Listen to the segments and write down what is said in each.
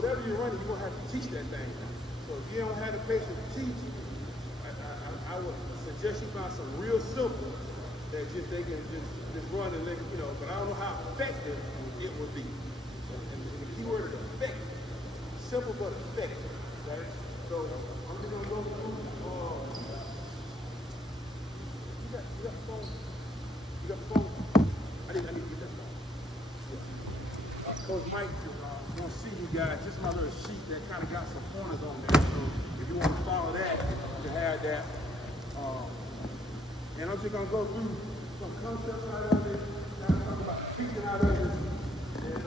whatever you're running, you're going to have to teach that thing. So if you don't have the patience to teach, I would suggest you find some real simple that just they can just run and let you know. But I don't know how effective it would be. And the key word is effective. Simple but effective. Right? So I'm just gonna go through. You got the phone? You got the phone? I need to get that phone. Yeah. Coach Mike gonna see you guys. Just my little sheet that kind of got some pointers on there. So if you want to follow that, you can have that. And I'm just gonna go through some concepts out of it, kind of talk about teaching out of it, and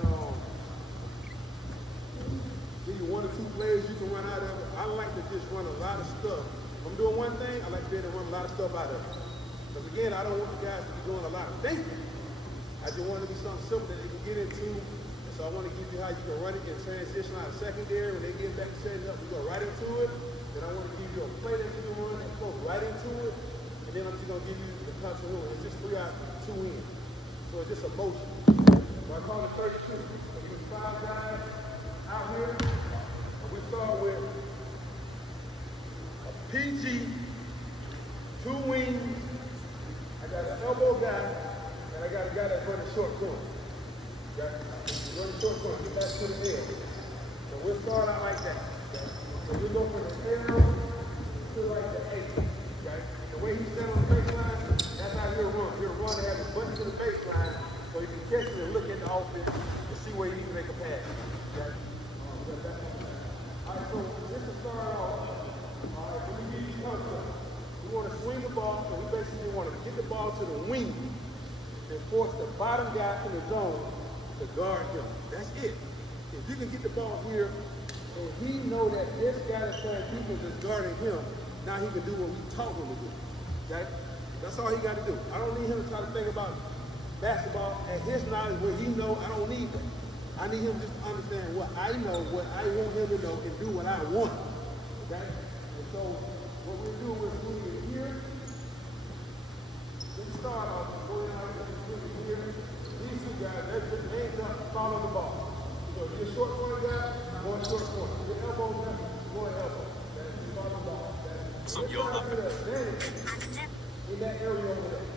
give you 1 or 2 plays you can run out of it. I like to just run a lot of stuff. If I'm doing one thing, I like to be able to run a lot of stuff out of it. Because again, I don't want the guys to be doing a lot of thinking. I just want it to be something simple that they can get into. And so I want to give you how you can run it in transition out of secondary. When they get back to setting up, we go right into it. Then I want to give you a play that you can run that goes right into it. And then I'm just going to give you the continuity. It's just 3 out, 2 in. So it's just a motion. So I call it 32. So there's 5 guys out here. And we start with a PG, 2 wings. I got an elbow guy, and I got a guy that's running short corner. Okay? Running short corner. Get back to the air. So we'll start out like that. Okay? So we go from the L to like the 8. Okay? The way he's set on the baseline, that's how he'll run. He'll run and have his button to the baseline so he can catch it and look at the offense and see where he can make a pass. Okay? All right, so just to start off, when we give you concept, we want to swing the ball, so we basically want to get the ball to the wing and force the bottom guy in the zone to guard him. That's it. If you can get the ball here, and he know that this guy that's playing defense is guarding him, now he can do what we taught him to do. Okay? That's all he got to do. I don't need him to try to think about basketball at his knowledge where he know. I don't need that. I need him just to understand what I know, what I want him to know, and do what I want. Okay? And so what we'll do is move it here. Let's start off. Go in like this here. These 2 guys, they're just hands up, follow the ball. So if you're a short corner guy, go in short corner. Your elbow left, go in elbow. Okay? Just follow the ball. Okay? So you're up. In that area over there.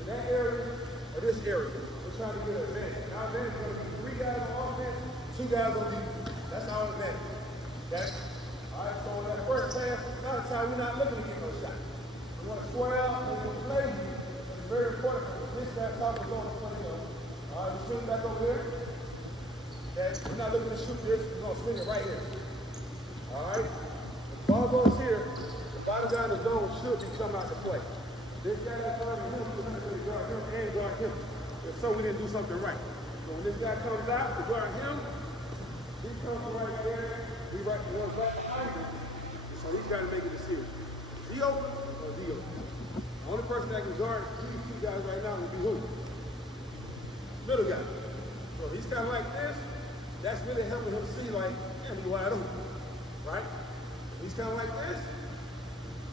Either that area or this area. We're trying to get an advantage. Our advantage is going to be 3 guys on offense, 2 guys on defense. That's our advantage. Okay? All right, so that first pass, now the time we're not looking to get no shot. We want to square out and we play. It's very important. This guy top is on the 20. All right, we're shooting back over here. Okay? We're not looking to shoot this. We're going to swing it right here. All right? The ball goes here. The bottom guy in the zone should be coming out to play. This guy that's guarding him, we're going to guard him and guard him. And so we didn't do something right. So when this guy comes out to guard him, he comes right there. We right behind him. So he's got to make a decision. Is he open or is he open? The only person that can guard these 2 guys right now would be who? Middle guy. So he's kind of like this. That's really helping him see like, yeah, he's wide open. Right? He's kind of like this.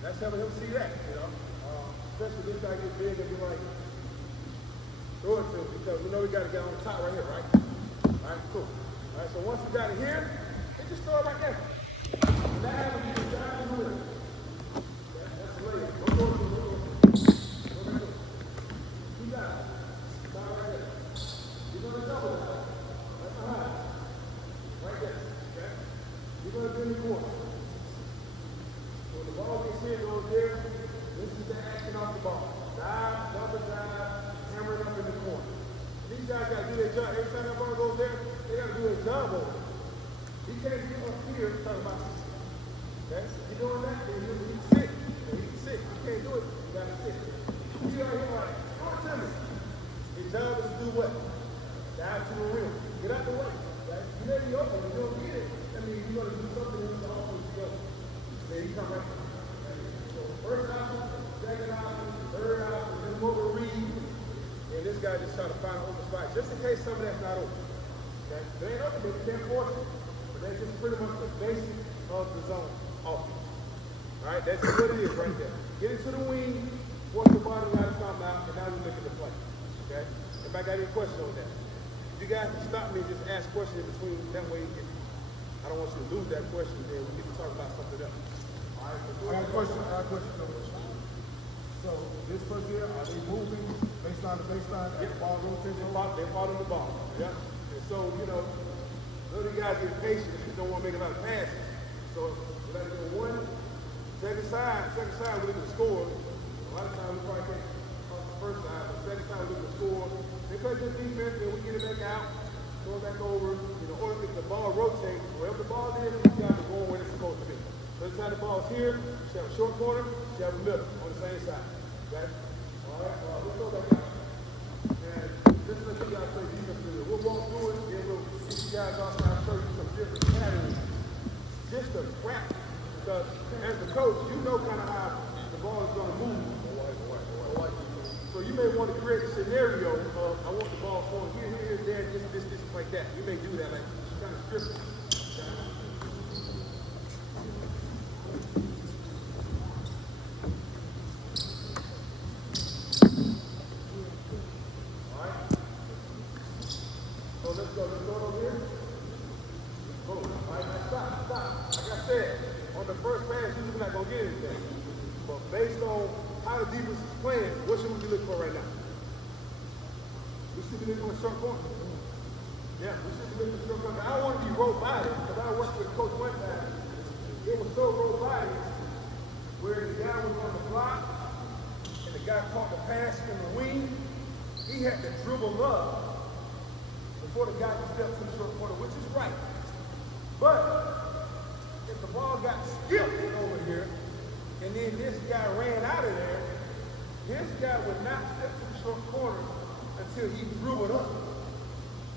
That's helping him see that, you know. Especially this guy gets big and be like, throw it to him because we know we got to get on the top right here, right? All right, cool. All right, so once we got it here, they just throw it right there. That happens to be the guy who is. That's the layup. Don't throw it to him. Go back to him. You got it. Stop right there. You're going to double that. Right behind. Right there. Okay? You're going to do the corner. So when the ball gets here, goes there. This is the action off the ball. Dive, double dive, hammer it up in the corner. These guys got to do their job. Every time that ball goes there, they got to do their job over it. He can't get up here and talk about this. Okay? If you're doing that, then he's sick. He's sick. You can't do it. You got to sit. You out here like, don't tell me. His job is to do what? Dive to the rim. Get out the way. Right? You may be open. If you don't get it, that means you're going to do something in the offense to go. Then he come right there. So first option, second option, third option, then what we'll read. And this guy just trying to find an open spot, just in case some of that's not open. Okay? If they ain't open, they can't force it. But that's just pretty much the basic of the zone offense. All right, that's what it is right there. Get it to the wing, force the bottom guy to come out, and now we're looking to play. Okay? If I got any questions on that. If you guys can stop me and just ask questions in between, that way I don't want you to lose that question, then we need to talk about something else. All right, I got a question. So this first here, are they moving baseline to baseline as the ball rotates? They're following the ball. Yeah. And so, you know, those guys get patient if you don't want to make a lot of passes. So we let it go one, second side, we look at the score. A lot of times we probably can't cross the first side, but second side we look at the score. They play good defense, then we get it back out, throw it back over, you know, or if the ball rotates, wherever the ball is, you got to go where it's supposed to be. This time the ball's here, you should have a short corner, you should have a middle on the same side. Okay? All right, let's go back out. And just let you guys play defense with it. We'll walk through it, and we'll get you guys off and I'll show you some different patterns. Just to practice. Because as the coach, you know kind of how the ball is going to move. So you may want to create a scenario of, I want the ball going here, there, this, like that. You may do that, like kind of strip it. Let's go over here. Boom. All right, now stop. Like I said, on the first pass, you're not going to get anything. But based on how the defense is playing, what should we be looking for right now? We should be looking for a short corner. Yeah, we should be looking for a short corner. I don't want to be robotic, because I worked with Coach one time. It was so robotic where the guy was on the block, and the guy caught the pass in the wing. He had to dribble up before the guy can step to the short corner, which is right. But if the ball got skipped over here, and then this guy ran out of there, this guy would not step to the short corner until he dribbled up.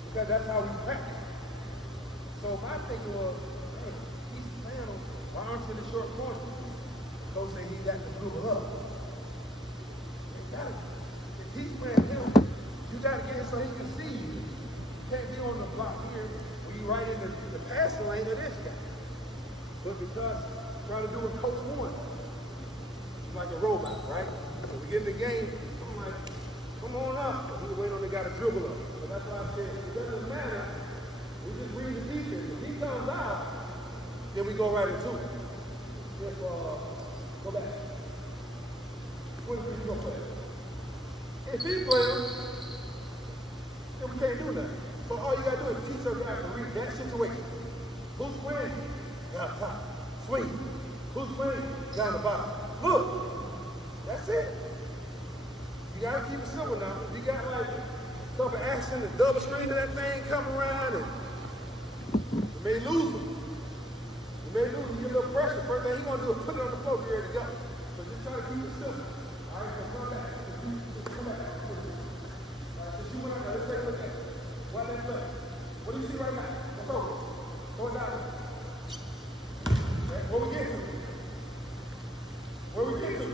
Because that's how we practice. So my thinking was, hey, he's playing on, why aren't you in the short corner? Coach said he got to dribble up. If he's playing him, you got to get him so he can see you. Can't be on the block here when you right in the passing lane of this guy. But because trying to do what Coach wants, he's like a robot, right? So we get in the game, I'm like, come on up. We wait on the guy to dribble up. So that's why I said it doesn't matter. We just read the defense. If he comes out, then we go right into it. If go back. What is he gonna play? If he plays, then we can't do nothing. So all you gotta do is teach us how to read that situation. Who's playing? Down top. Swing. Who's playing? Down the bottom. Look. That's it. You gotta keep it simple now. You got like a couple action, the double screen of that thing come around, and you may lose them. You may lose them, get a little pressure. First thing you gonna do is put it on the floor, be ready to go. So just try to keep it simple. All right, so come back. Come back. All right, so you went out there. Let's take a look at it. What that play? What do you see right now? What's over? Going down. Okay, where we get to? Where we get to?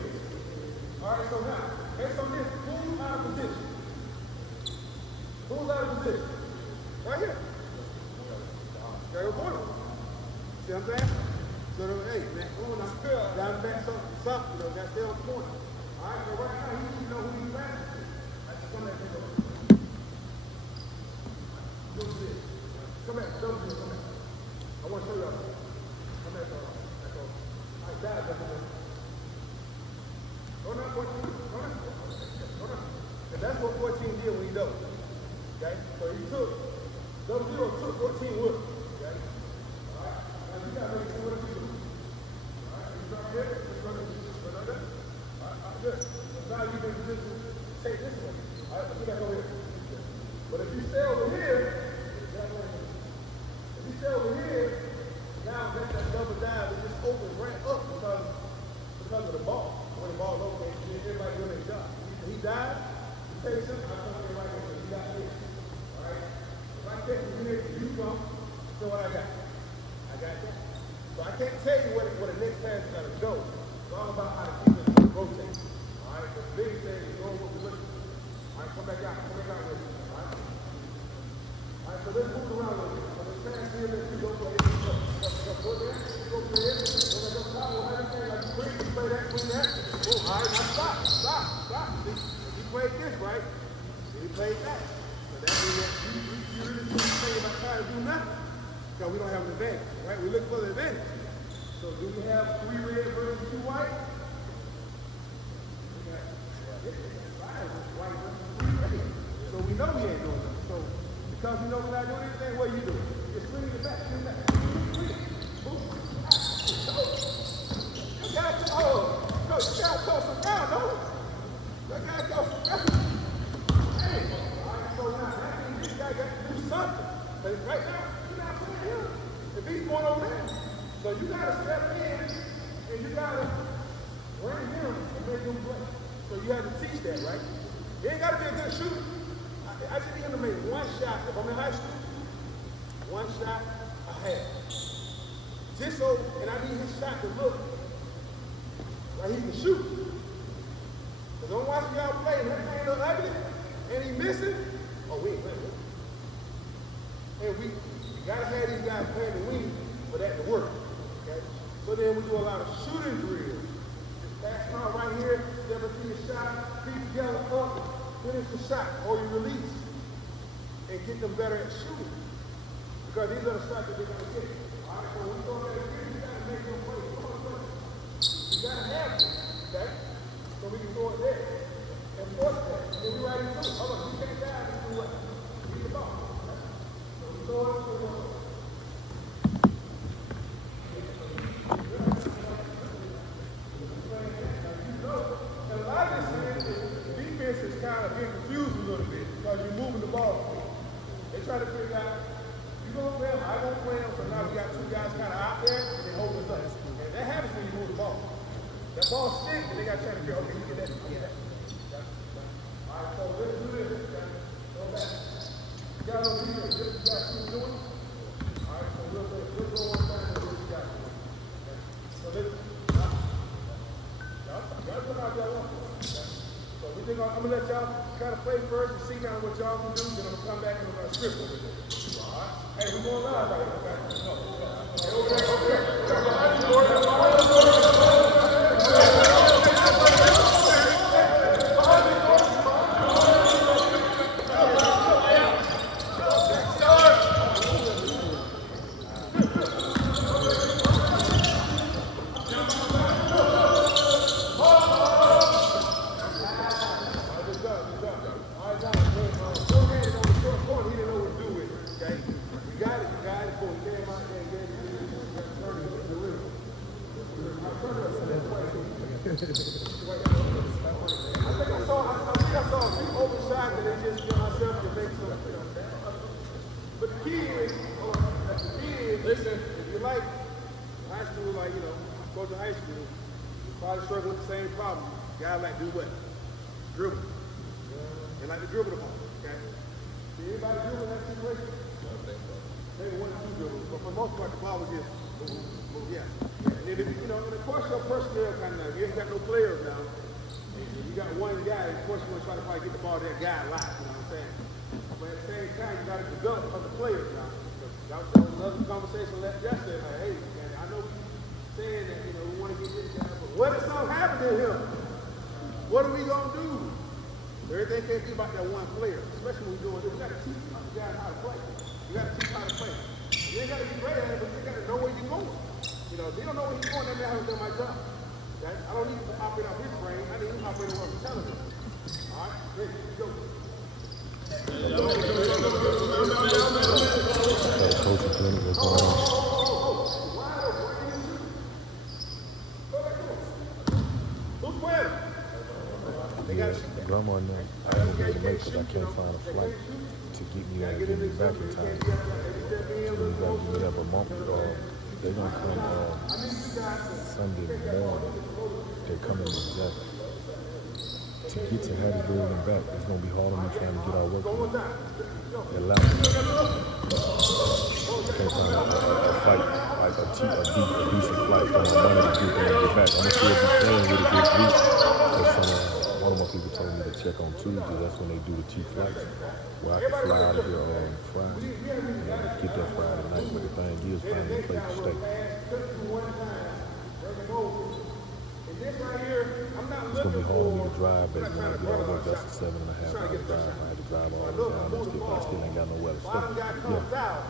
All right, so now, based on this, who's out of position? Who's out of position? Right here. Okay, we're going. See what I'm saying? So, hey, man, come on now. Down back, something, you know, that's still on the corner. All right, so right now, you need to know who he's passing to. That's come back here. Come back, come back. I want to show you all. Come back, all right, guys, go down, 14. Go down. And that's what 14 did when he doubled. Okay? So he took, double zero took 14 with him. Okay? All right. Now you got to make sure what you do. All right. You start here. Let's go like that. All right. Good. So now you can just take this one. All right. Let's get back over here. But if you stay over here, over here, now that double dive, it just opens right up because of the ball. When the ball is open, everybody doing their job. He dives, he takes him, I come in right here. He got this. All right? If I catch him here, you come, so what I got? I got that. So I can't tell you what the next pass is going to go. It's all about how the defense rotates. All right? The big thing is going what we're looking for. All right, come back out. Come back out with me. All right? All right, so let's move around a little bit. So the chance here that you go play it. Go there. Go play it. Go follow everything like you bring. You play that, bring that. Oh, all right, now stop. See, he played this, right? He played that. So that means that you really can't say about trying to do nothing. Because we don't have an advantage. right? We look for the advantage. So do we have 3 red versus 2 white? We got 5 white versus 3 red. So we know we ain't doing nothing. So because we know we're not doing anything, what are you doing? You're swinging it back, swing it back. Boom. You gotta call some down, no? You gotta call some down. Hey, all right, so now that means this guy got to do something. But right now, you're not playing him. If he's going over there. So you gotta step in and you gotta bring him and make him play. So you have to teach that, right? You ain't gotta be a good shooter. I just need him to make 1 shot. If I'm in high school, 1 shot a half. Just so, and I need his shot to look like he can shoot. Because I'm watching y'all play and everything look ugly, and he missing, oh, we ain't playing with him. And we gotta have these guys playing the wing for that to work. Okay? So then we do a lot of shooting drills. Just pass around right here, step into your shot, feet together up, finish the shot, or you release. And get them better at shooting. Because these are the shots that they're going to get. All right, so when we go there again, you got to make them play. Come on, play. You got to have them, okay? So we can go in there and force that. And then we right into it. Hold on, you can't die and do what? Beat the ball. Okay? So we go into the ball. And a lot of this defense is kind of being confused a little bit because you're moving the ball. They try to figure out, you gonna play him, I won't play him, so now we got 2 guys kind of out there and they hold us up. And that happens when you move the ball. That ball sticks and they got to try to figure, okay, you get that, you get that. All right, so let's do this. Go back. You got to do this. You got to keep doing it. All right, so we'll go 1 time and do what you got to do. Okay. So let's, y'all come out y'all want. Okay. So I'm going to let y'all kind of play first and see kind of what y'all can do, then I'm going to come back and I'm going to script over there. All right? Hey, we're going live right here, okay? Hey, over there. But the key is, listen, if you like high school, like, you know, go to high school, you probably struggle with the same problem. Guys like do what? Dribble. They like to dribble the ball, okay? See anybody dribble in that situation? Maybe 1 or 2 dribbles, but for the most part, the ball was just, yeah. And then, you know, and of course your personnel kind of, you ain't got no players now. You got 1 guy, of course you're going to try to probably get the ball to that guy a lot, you know what I'm saying? But at the same time, you got to develop other players now. That was another conversation yesterday, like, hey, man, I know we saying that, you know, we want to get this guy, but what if something happened to him? What are we going to do? Everything can't be about that 1 player, especially when we're doing this. We got to teach guys how to play. You got to teach how to play. You ain't got to be great at it, but you got to know where you're going. You know, if you don't know where you're going, that means I haven't done my job. Okay? I don't need to operate off his brain. I need to operate on what I'm telling him. All right? Ready? Go. Coaching clinic was going on. Yeah, grandma and them, I ain't gonna be able to make because I can't find a flight to get me there and get me back in time. So we gotta meet up a month ago. They're gonna come Sunday morning. They're coming exactly. To get to Hattiesburg and back, it's going to be hard on me trying to get our work done. They're loud. I can't find a fight, like a decent flight from none of the people when I get back. I'm going to still be playing with it this week. One of my people told me to check on Tuesday. That's when they do the cheap flights. Where I can fly out of here on Friday and get there Friday night. But the thing is, finding a place to stay. It's going to be hard for me to drive back when I get all the way. That's a 7.5 hour drive. I had to drive all the way down. I still ain't got nowhere to stay. Yeah.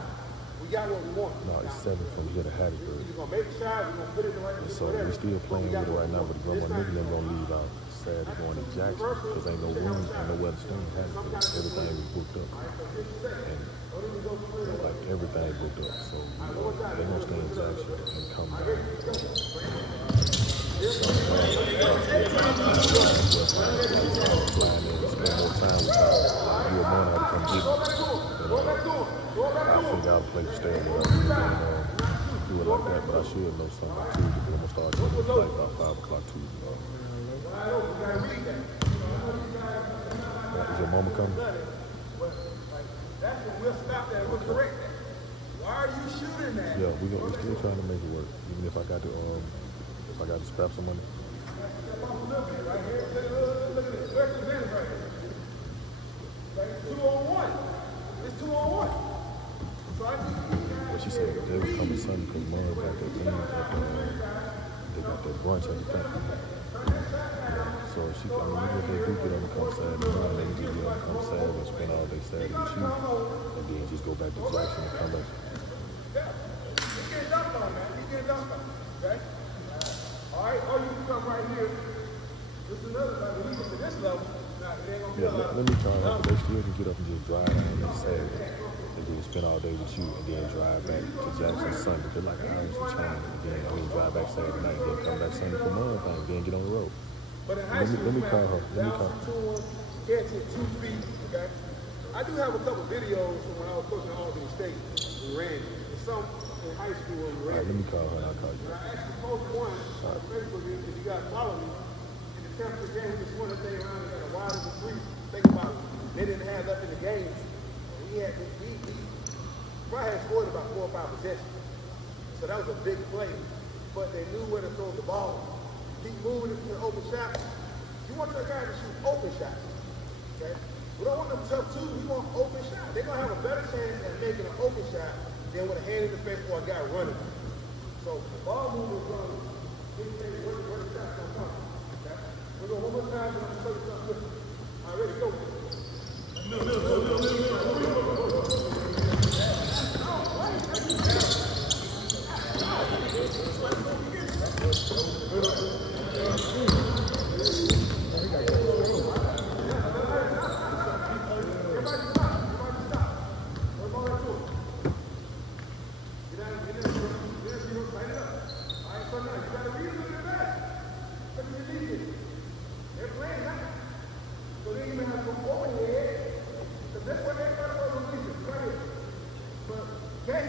We got what we want. No, it's 7 from here to Hattiesburg. We're going to make a shot. We're going to put it in the right And position. so we're still playing with it right now, but the Grandma nigga them gonna leave out Saturday going to Jackson because ain't no room and nowhere to stay in Hattiesburg. Everything is booked up. And like everything booked up. So they gonna stay in Jackson and come down. Flying in and spend more time with y'all. You and Mona had to come get me. I figured I'd play the stay or whatever. Do it like that, but I should know something by Tuesday, but I'm gonna start taking the flight about 5 o'clock Tuesday morning. Is your mama coming? That's when we'll stop that. We'll correct that. Why are you shooting that? Yeah, we're still trying to make it work. Even if I got to scrap some money. Look right here. Look at this. Where's the minute right here? Like 201. It's 201. So I think But she said they was coming Sunday because Mom got that thing they got that brunch at the thing. So she, I mean, even if they do get on the come Saturday morning, they can just get on the come Saturday and spend all day Saturday with you, and then just go back to Jackson and come back. yeah. He's getting dunked on, man. He's getting dunked on. Okay? All right? Or you can come right here. This is another time. When you get to this level, now it ain't going to be Yeah, let me try that. They still can get up and just drive down on Saturday. And then spend all day with you and then drive back to Jackson Sunday. Just like hours of time. And then, drive back Saturday night and then come back Sunday for more thing. Then get on the road. But in high school, Let me call her. Let me call her. Catch it 2 feet, okay? I do have a couple videos from when I was coaching Albany State. We ran it. Some in high school when we All ran right, let me call her and I'll call you. I actually posted one on Facebook if you guys follow me. In the temperature game, we just won the thing around and got a wide open three. Think about it. They didn't have nothing in the game. We probably had scored about 4 or 5 possessions. So that was a big play. But they knew where to throw the ball. Keep moving it to the open shot. You want your guys to shoot open shots. Okay? We don't want them tough twos. We want open shots. They're going to have a better chance at making an open shot than with a hand in the face or a guy running. So the ball movement is going to dictate where the shot's going to come. Okay? We're going one more time and I'm going to show you something different. All right, ready, go.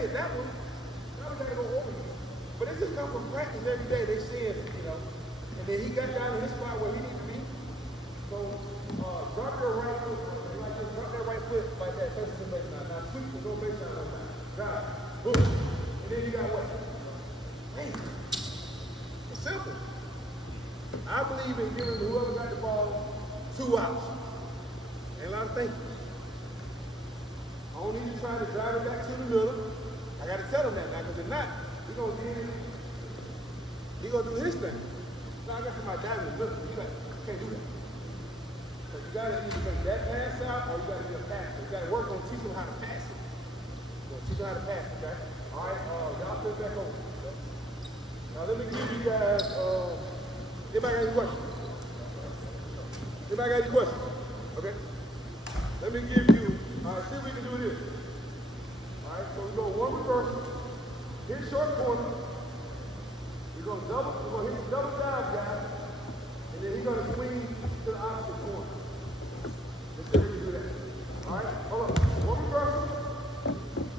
That one, now we gotta go over it. But it just comes from practice every day. They see it, And then he got down in his spot where he needs to be. So drop your right foot, like just drop that right foot like that, touches the baseline. Now sweep the go baseline one time. Drive, boom. And then you got what? Man, it's simple. I believe in giving whoever got the ball 2 outs. Ain't a lot of thinking. I don't need you trying to drive it back to the middle. I got to tell him that now, because if not, he's going to do his thing. Now I got somebody down in the middle. You can't do that. So you got to either make that pass out or you got to do a pass. You got to work on teaching them how to pass it. Teach them how to pass, okay? All right, y'all put back over. Okay? Now let me give you guys, anybody got any questions? Anybody got any questions? Okay? Let me give you, see if we can do this. All right, so we go one reversal, hit short corner. We're going to hit the double dive guy, and then he's going to swing to the opposite corner. Let's see if we can do that. All right, hold on. One reversal,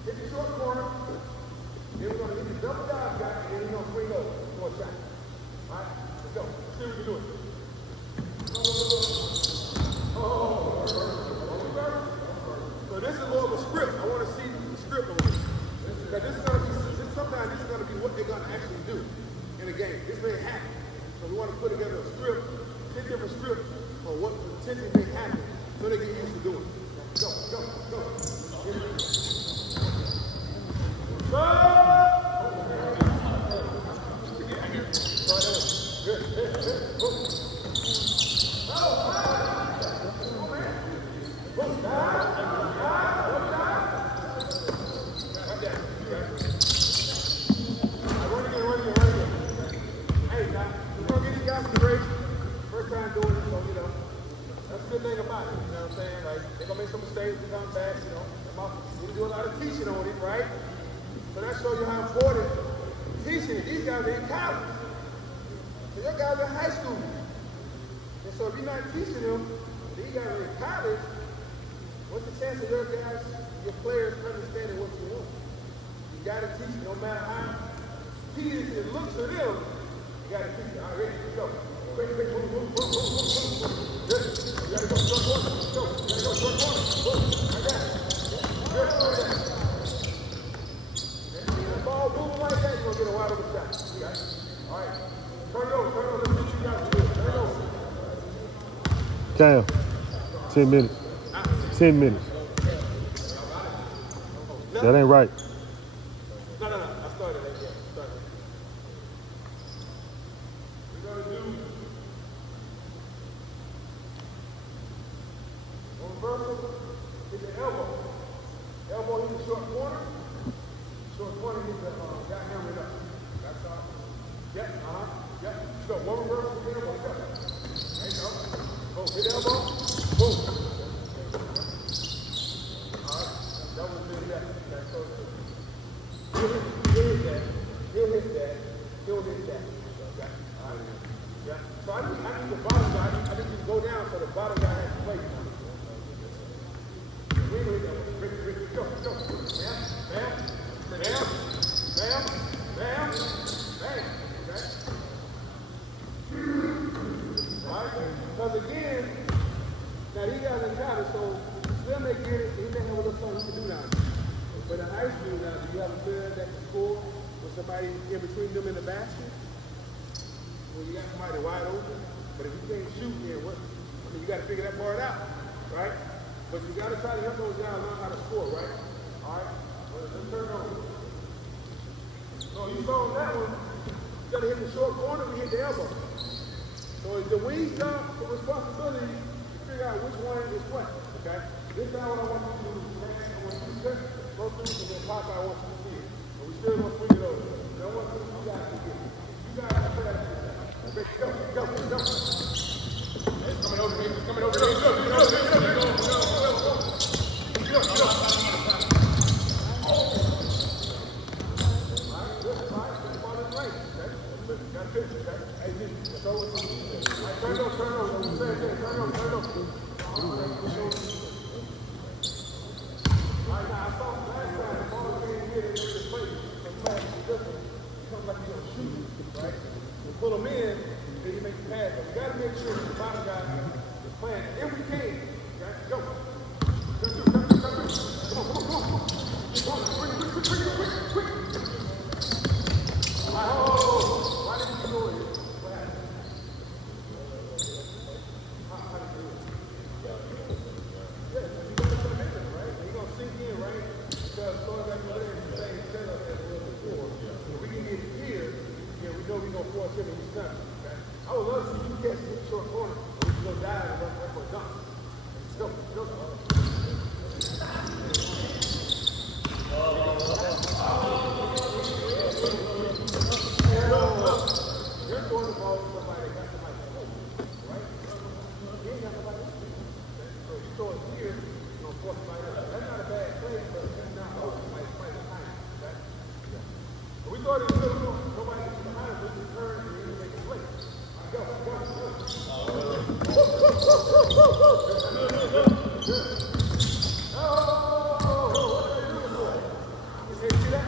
hit the short corner, then we're going to hit the double dive guy, and then he's going to swing over for a shot. All right, let's go. Let's see if we can do it. So this is more of a script. I want to see the script on this. Because sometimes this is going to be what they're going to actually do in a game. This may happen. So we want to put together a script, 10 different scripts on what potentially may happen so they get used to doing it. Go. good thing about it. You know what I'm saying? Like, they're going to make some mistakes and come back, you know. We do a lot of teaching on it, right? So that shows you how important teaching is. These guys are in college. So your guys are in high school. And so if you're not teaching them, these guys are in college, what's the chance of your guys, your players understanding what you want? You got to teach them, no matter how tedious it looks to them, you got to teach them. All right, ready, let's go. Quick, quick, boom, boom, boom, boom, boom, boom. Good. You got to go short corner. Go. You got to go short corner. Boom. Like that. Good. Like that. And the ball moving like that, you're going to get a wide open shot. You got it? All right. Turn it over. Turn it over. Let's see what you got to do. Turn it over. Cam, 10 minutes. 10 minutes. No. That ain't right. No. I started that. Yeah. Started. We're going to do reversal. Hit the elbow. Elbow hit the short corner. Short corner hit the jackhammer up. That's all. Yep. Yep. So one reversal, hit the elbow. Go. There you go. Boom. Hit the elbow. Boom. All right. That was good. That's so good. He'll hit that. He'll hit that. Okay. All right. Yeah. So I need the bottom guy. I need you to go down so the bottom guy has to play. Go. Bam. Okay. All right. Because again, now these guys in college, so still may get it. He may have a little something he can do now. But in high school now, do you have a player that can score with somebody in between them in the basket? Well, you got somebody wide open. But if you can't shoot, then what? I mean, you got to figure that part out, right? But you got to try to help those guys learn how to score, right? All right? Well, let's turn over. So you saw on that one, you got to hit the short corner, we hit the elbow. So it's the wing jump for responsibility to figure out which one is what, okay? This time what I want you to do is, I want you to just go through and then pop out what you see. And we still going to swing it over. I want you guys to get it. You guys have to go. It's coming over here. It's coming over here. Pull them in, then you make the pass. But you got to make sure the bottom guy is playing. If we can, go. Quick. Oh, why didn't you go in? What happened? How did you do it? Yeah, you got to come in there, right? You're going to sink in, right? Because going back to the same setup as it was before. If we can get here, yeah, we know we're going to force him and he's done. Okay? I would love to see you catch him in the short corner. We can go dive and run for a dunk. Let's go. You're throwing the ball to somebody that got somebody right? You ain't got nobody else. So you throw it here, you're going to force somebody else. That's not a bad play, but it's not open. Somebody's playing behind. Okay? Yeah. But we throw it in the middle, nobody gets behind us, we just turn and we make a play. Go. See that?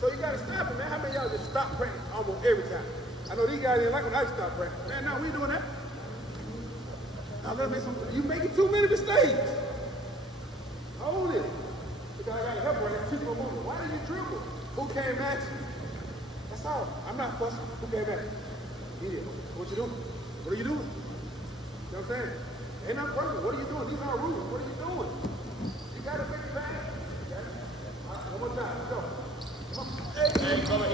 So you got to stop it, man. How many of y'all just stop practice almost every time? I know these guys didn't like when I stop practice. Man, no, we ain't doing that. Now let me you making too many mistakes. Hold it. Because I got to help her and teach my movement. Why did you dribble? Who came at you? That's all. I'm not fussing. Who came at you? Yeah. What you doing? What are you doing? You know what I'm saying? Ain't not personal. What are you doing? These are rules. What are you doing? You got to make it back. Okay? All right, one more time. Let's go. Come on. Hey, come on.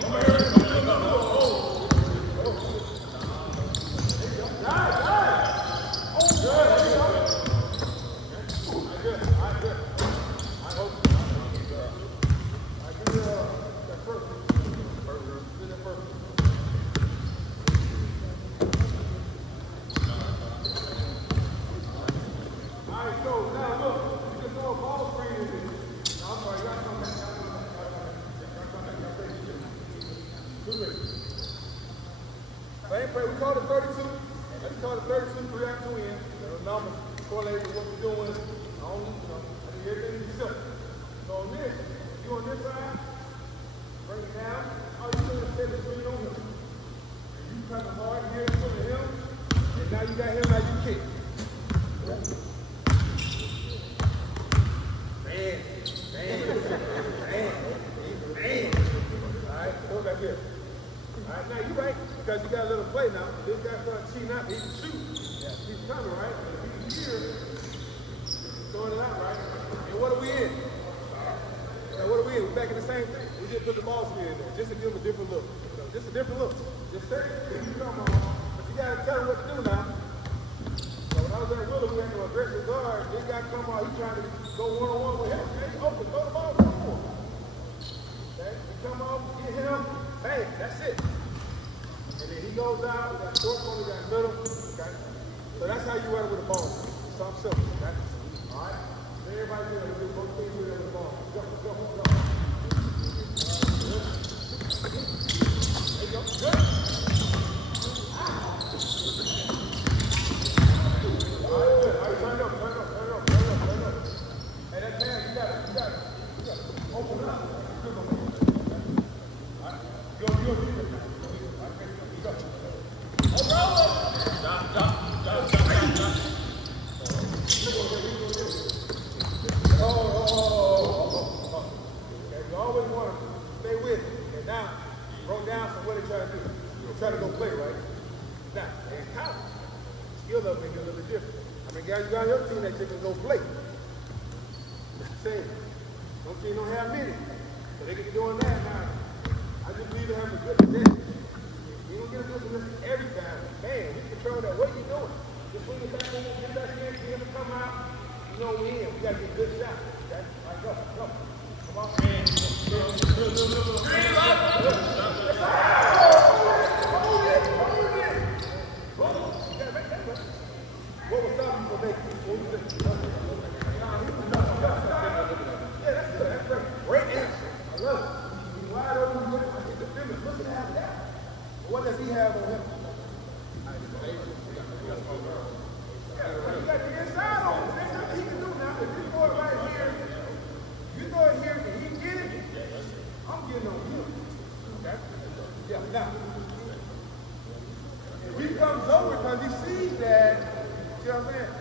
Same play. We call it 32. Let's call it 32, 3 out, 2 in. The numbers correlate with what we're doing. I think everything is simple. So on this, you on this side, bring it down. All you're doing is set the screen on him. And you coming hard here in front of him. And now you got him, now you kick. Man. All right, go back here. All right, now you're right, because you got a little play now. This guy started cheating out, he can shoot. Yeah. He's coming, right? If he's here, throwing it out, right? And what are we in? Now what are we in? We're back in the same thing. We just put the ball spin in there, just to give him a different look. Just a different look. Just say, you come on. But you got to tell him what to do now. So when I was at Willer, we had no aggressive guard. This guy come out, he's trying to go one-on-one with him. Hey, open, throw the ball to him. Okay, we come off, get him, bang, that's it. And then he goes out, we got short one, we got middle, okay? So that's how you run with the ball. Something simple, okay? All right? So everybody do that, we do both things with the ball. Go. There you go, good. All right, good. All right, turn up. Hey, that pass, you got it. Open it up. All right, go. Try to go play, right? Now, in college, skill level make it a little bit different. I mean, guys, you got your team that you can go play. Same. Some teams don't have many. So they can be doing that now. I just believe they have a good position. You don't get a good position every time. Man, we control that. What are you doing? Just bring it back in, get back in, get him to come out. You know we in. We got to get good shots. Okay? All right, go. Come on. What was stopping you from making it? What was it? Yeah, that's good. That's great. Great answer. I love it. He's wide open. He's the defender. Look at that. What does he have on him? You got the inside on him. That's what he can do now. If you throw it right here, you throw it here and he get it, I'm getting on him. Okay? Yeah, now. He comes over because he sees that, you know what I'm saying?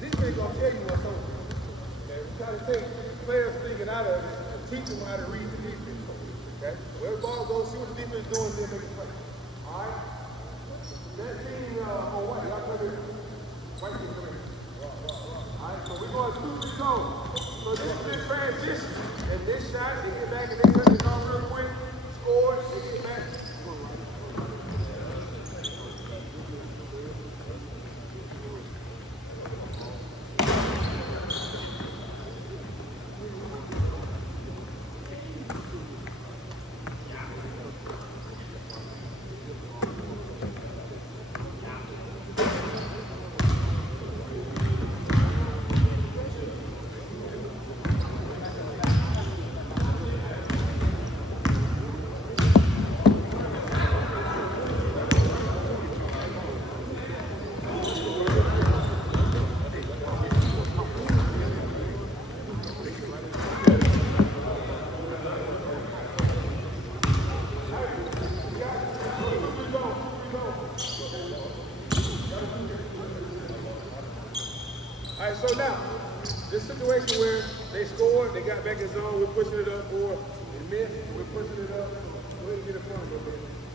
This ain't going to tell you what's over. Okay? We try to take players thinking out of it and teach them how to read the defense. Okay? Where the ball goes, see what the defense is doing, then make it play. All right? That team on white, y'all play this. White team, come here. All right, so we're going 2-3 zone. So this is the transition. And this shot, they get back and they turn it on real quick, score, they get back. All right, so now, this situation where they scored, they got back in zone, we're pushing it up, or they missed, we're pushing it up. Go ahead and get in front of them.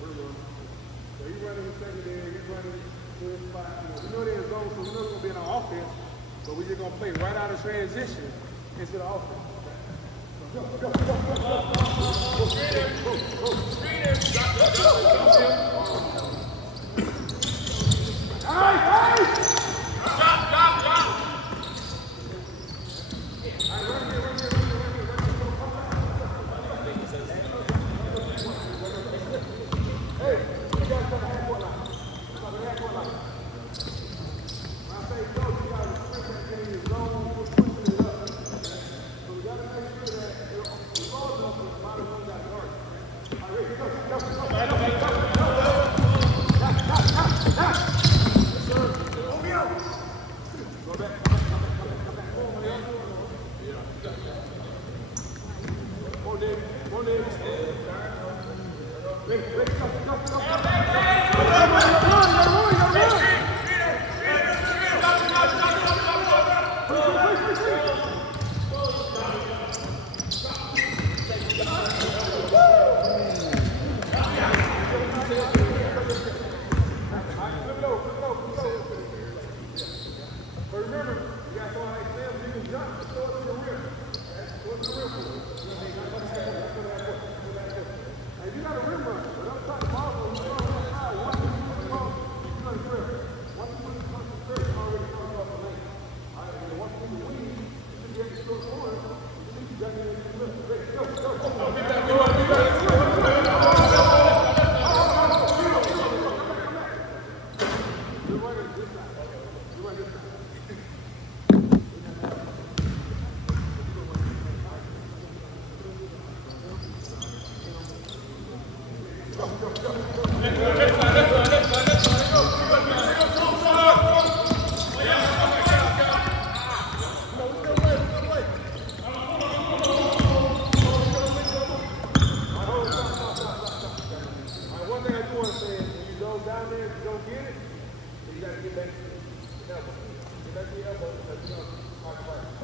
So he's running his secondary, he's running to his spot. We know they're in zone, so we know we're going to be in our offense, but we're just going to play right out of transition into the offense. Go.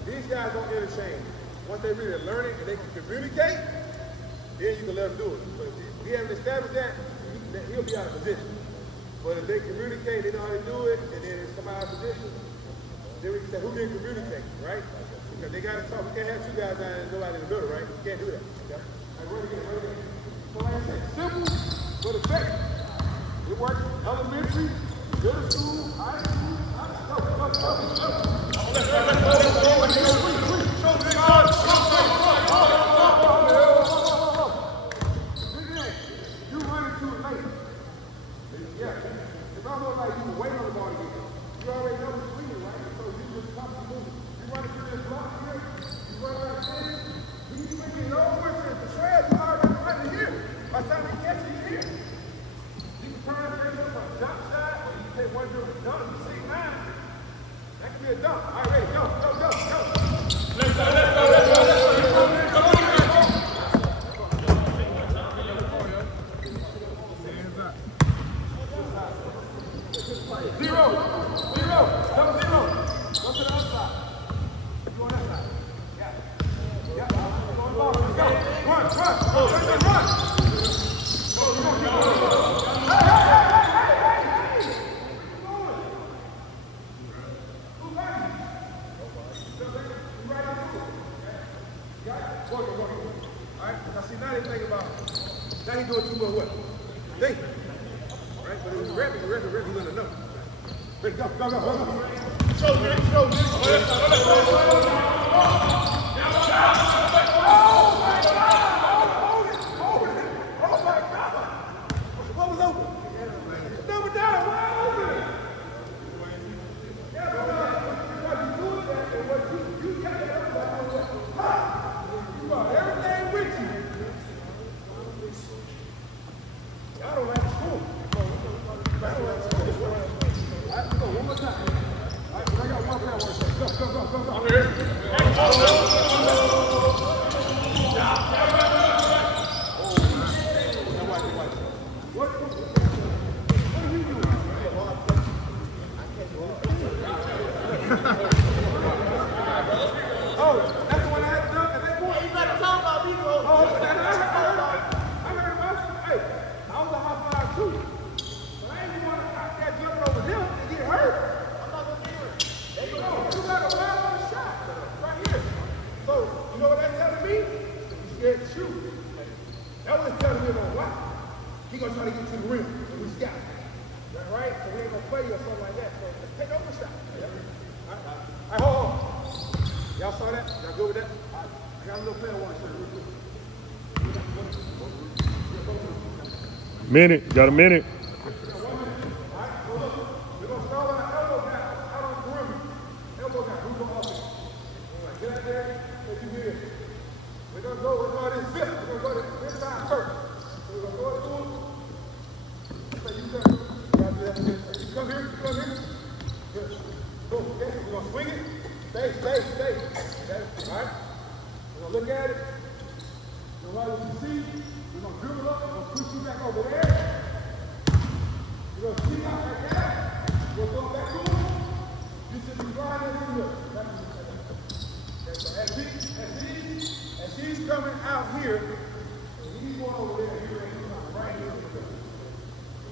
These guys don't interchange. Once they really learn it and they can communicate, then you can let them do it. But if we haven't established that, he'll be out of position. But if they communicate, they know how to do it, and then it's somebody out of position, then we can say, who can communicate, right? Because they got to talk. We can't have two guys down and nobody in the middle, right? We can't do that. Okay? All right, run again. So like I said, simple but effective. It works elementary, middle school, high school. You running too late. Yeah, it's almost like you wait on the ball to get there. You already know what's swinging, right? So you just come to move. You run through this block here, you run like this. You swing it over to the trail, you already running here. By the time he gets you here, you can turn it into a jump shot, or you can take one dribble dunk. You see mine. That could be a dunk. All right, ready, go. Let's go. Come on. Zero. Double zero. Go to the other side. You on that side. Yeah. Go on ball. Let's go. Run. Go. Hey. Who got you? Right on through it. Got it? Work it. All right? Now see, now they think about it. Now he doing too much what? Think. Right? But if he's rapping, he's gonna know. Ready, go. Show. Oh my God! What was open? Number down, wide open. Yeah, what you do that and what you got that. You got everything with you. Y'all don't like school. Go one more time. All right, I got one player I want to say. Go. I'm here. What are you doing? Oh, that's the one I had to dunk at that point? You better talk about me, bro. Oh, I heard about it. Hey, I was a high five too. I ain't even want to jump over him and get hurt. I'm not going to get hurt. There you go. You got a wild on the shot right here. So, you know what that's telling me? He's scared to shoot. That was telling me about why. He's going to try to get to the rim and we scout. Right? So we ain't going to play you or something like that. So, take over the shot. All right, hold on. Y'all saw that? Y'all good with that? All right. I got a little player I want to say real quick. Got a minute. Look at it. You know what you see? We're going to dribble up. We're going to push you back over there. You're going to see out like that. You're going to go back to him. You just be grinding in the middle. As he's coming out here, and he's going over there, you're going to come right here in the middle.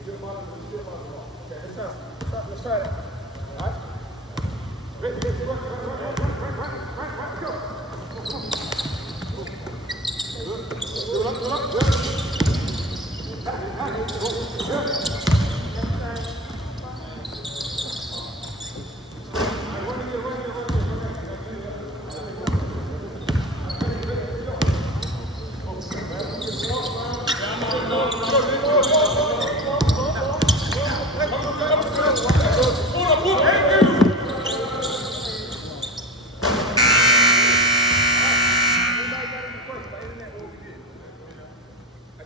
You're going to ball. Okay, let's try that. All right? Ready, right, go.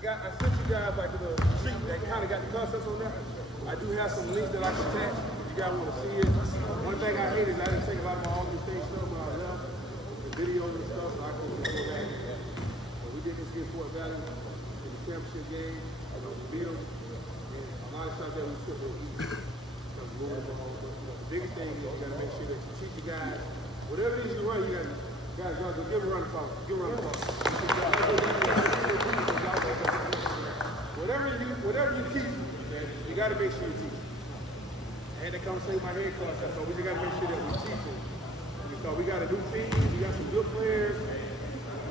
I I sent you guys like a little sheet that kind of got the concepts on there. I do have some links that I can attach if you guys want to see it. One thing I hate is I didn't take a lot of my Albany State stuff when I left, the videos and stuff, so I couldn't go back. But we did this against Fort Valley in the championship game, the Bills, and a lot of times that we took it easy. The biggest thing is you got to make sure that you teach the guys, whatever it is you run, you got to, guys, give a run across. Give a run across. Whatever you teach, you got to make sure you teach. I had to come save my head coach, so we just got to make sure that we teach it. Because we got a new team, we got some good players.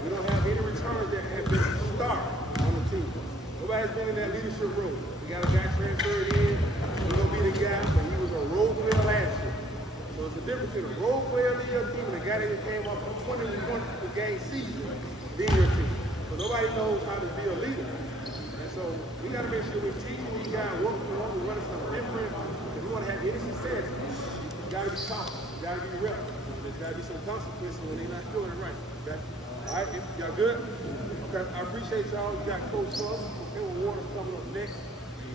We don't have any returns that have been start on the team. Nobody's been in that leadership role. We got a guy transferred in. He's going to be the guy, but he was a role player last year. So it's the difference between a role player leader team and a guy that came off of 21 the game season being your team. So nobody knows how to be a leader. And so we got to make sure we're teaching these guys what we want. We're running something different. If we want to have any success, you got to be confident. You got to be real. There's got to be some consequences when they're not doing it right. Okay? All right, y'all good? Okay, I appreciate y'all. You got Coach Fuss, Edward Waters coming up next.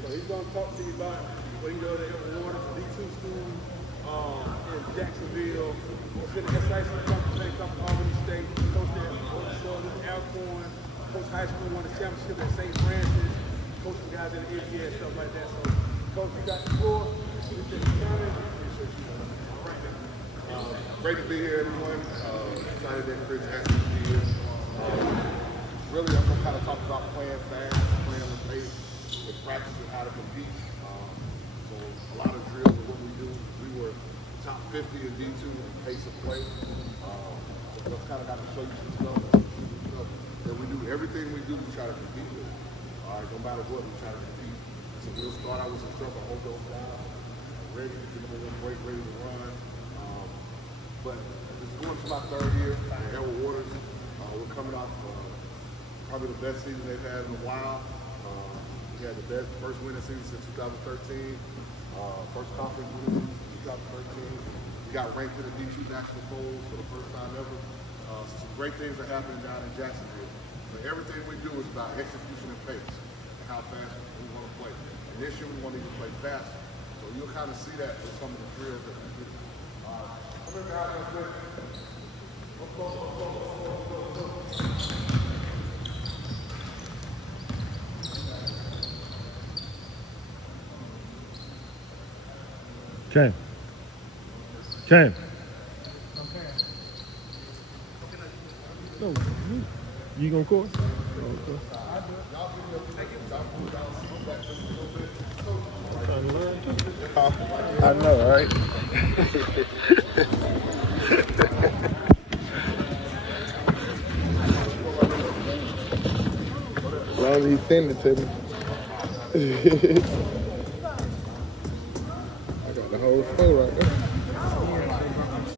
So he's going to talk to you about what he does at Edward Waters, D2 school in Jacksonville. He's been an SIC company, Albany State. Coach there, Coach Southern, Alcorn, Coach High School, won the championship at St. Francis. Coach some guys in the NBA and stuff like that. So, Coach, you got the floor. Appreciate you coming. Appreciate you. All right, Great to be here, everyone. Excited that Chris asked me to be here. Really, I'm going to kind of talk about playing fast, playing with pace, with practicing how to compete. So a lot of drills of what we do. We were top 50 in D2 in pace of play. So that's kind of got to show you some stuff. That we do everything we do, we try to compete with. All right, no matter what, we try to compete. So we'll start out with some stuff and hold those down. Ready to get them a break, ready to run. But it's going to my third year at Edward Waters. We're coming off probably the best season they've had in a while. We had the first winning season since 2013. First conference winning season since 2013. We got ranked in the D2 National Polls for the first time ever. So some great things are happening down in Jacksonville. But everything we do is about execution and pace and how fast we want to play. And this year we want to even play faster. So you'll kind of see that with some of the drills that we do. Cam. Cam. No, you gonna court? Okay. I know, right? As long as he send it to me. I got the whole store right there.